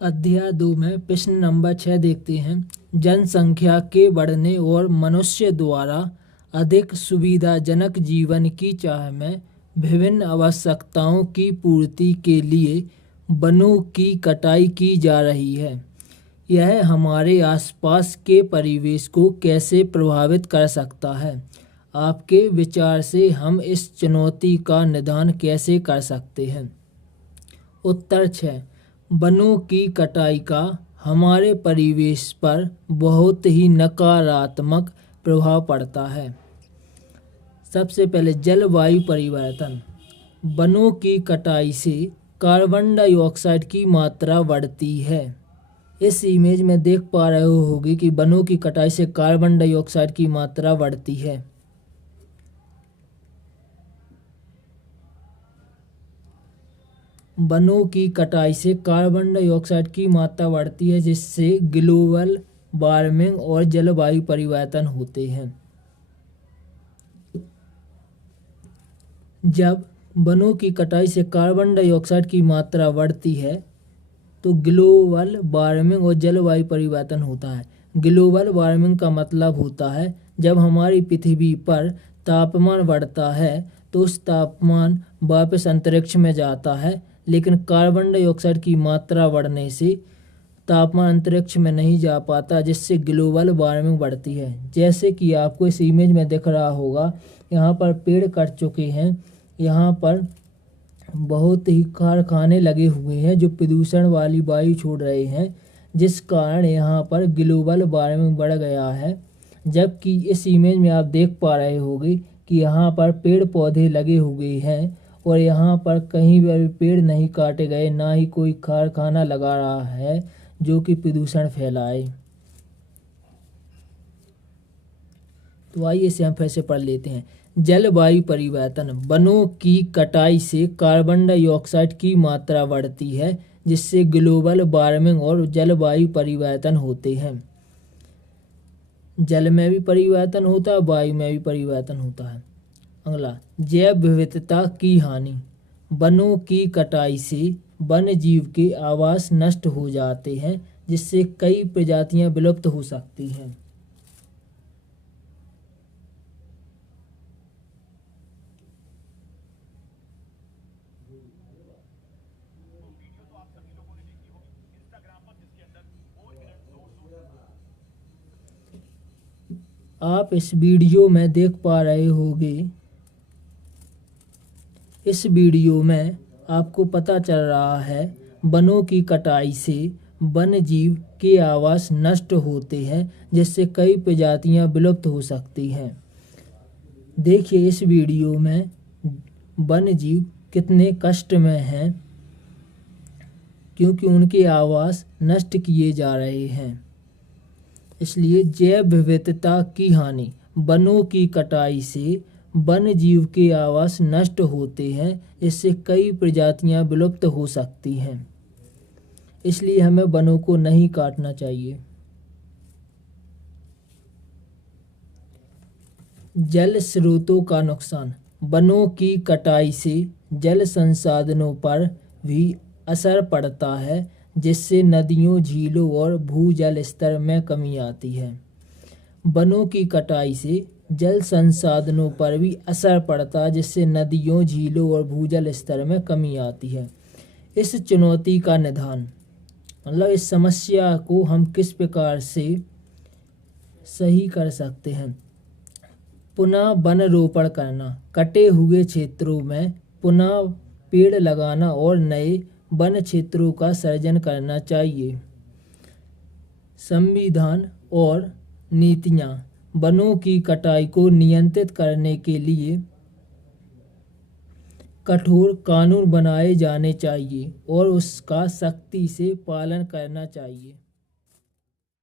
अध्याय 2 में प्रश्न नंबर 6 देखते हैं। जनसंख्या के बढ़ने और मनुष्य द्वारा अधिक सुविधाजनक जीवन की चाह में विभिन्न आवश्यकताओं की पूर्ति के लिए वनों की कटाई की जा रही है। यह हमारे आसपास के परिवेश को कैसे प्रभावित कर सकता है? आपके विचार से हम इस चुनौती का निदान कैसे कर सकते हैं? उत्तर 6। वनों की कटाई का हमारे परिवेश पर बहुत ही नकारात्मक प्रभाव पड़ता है। सबसे पहले जलवायु परिवर्तन। वनों की कटाई से कार्बन डाइऑक्साइड की मात्रा बढ़ती है। इस इमेज में देख पा रहे होगे कि वनों की कटाई से कार्बन डाइऑक्साइड की मात्रा बढ़ती है। वनों की कटाई से कार्बन डाइऑक्साइड की मात्रा बढ़ती है, जिससे ग्लोबल वार्मिंग और जलवायु परिवर्तन होते हैं। जब वनों की कटाई से कार्बन डाइऑक्साइड की मात्रा बढ़ती है तो ग्लोबल वार्मिंग और जलवायु परिवर्तन होता है। ग्लोबल वार्मिंग का मतलब होता है जब हमारी पृथ्वी पर तापमान बढ़ता है तो उस तापमान वापस अंतरिक्ष में जाता है, लेकिन कार्बन डाइऑक्साइड की मात्रा बढ़ने से तापमान अंतरिक्ष में नहीं जा पाता, जिससे ग्लोबल वार्मिंग बढ़ती है। जैसे कि आपको इस इमेज में दिख रहा होगा, यहाँ पर पेड़ कट चुके हैं, यहाँ पर बहुत ही कारखाने लगे हुए हैं जो प्रदूषण वाली वायु छोड़ रहे हैं, जिस कारण यहाँ पर ग्लोबल वार्मिंग बढ़ गया है। जबकि इस इमेज में आप देख पा रहे होंगे कि यहाँ पर पेड़ पौधे लगे हुए हैं और यहाँ पर कहीं भी पेड़ नहीं काटे गए, ना ही कोई कारखाना लगा रहा है जो कि प्रदूषण फैलाए। तो आइए इसे हम फिर से पढ़ लेते हैं। जलवायु परिवर्तन। वनों की कटाई से कार्बन डाइऑक्साइड की मात्रा बढ़ती है, जिससे ग्लोबल वार्मिंग और जलवायु परिवर्तन होते हैं। जल में भी परिवर्तन होता है, वायु में भी परिवर्तन होता है। अगला, जैव विविधता की हानि। वनों की कटाई से वन्य जीव के आवास नष्ट हो जाते हैं, जिससे कई प्रजातियां विलुप्त हो सकती हैं। आप इस वीडियो में देख पा रहे होंगे, इस वीडियो में आपको पता चल रहा है वनों की कटाई से वन्य जीव के आवास नष्ट होते हैं, जिससे कई प्रजातियां विलुप्त हो सकती हैं। देखिए इस वीडियो में वन्य जीव कितने कष्ट में हैं, क्योंकि उनके आवास नष्ट किए जा रहे हैं। इसलिए जैव विविधता की हानि। वनों की कटाई से वन्य जीव के आवास नष्ट होते हैं, इससे कई प्रजातियां विलुप्त हो सकती हैं। इसलिए हमें वनों को नहीं काटना चाहिए। जल स्रोतों का नुकसान। वनों की कटाई से जल संसाधनों पर भी असर पड़ता है, जिससे नदियों, झीलों और भूजल स्तर में कमी आती है। वनों की कटाई से जल संसाधनों पर भी असर पड़ता है, जिससे नदियों, झीलों और भूजल स्तर में कमी आती है। इस चुनौती का निदान, मतलब इस समस्या को हम किस प्रकार से सही कर सकते हैं? पुनः वन रोपण करना। कटे हुए क्षेत्रों में पुनः पेड़ लगाना और नए वन क्षेत्रों का सृजन करना चाहिए। संविधान और नीतियाँ। वनों की कटाई को नियंत्रित करने के लिए कठोर कानून बनाए जाने चाहिए और उसका सख्ती से पालन करना चाहिए।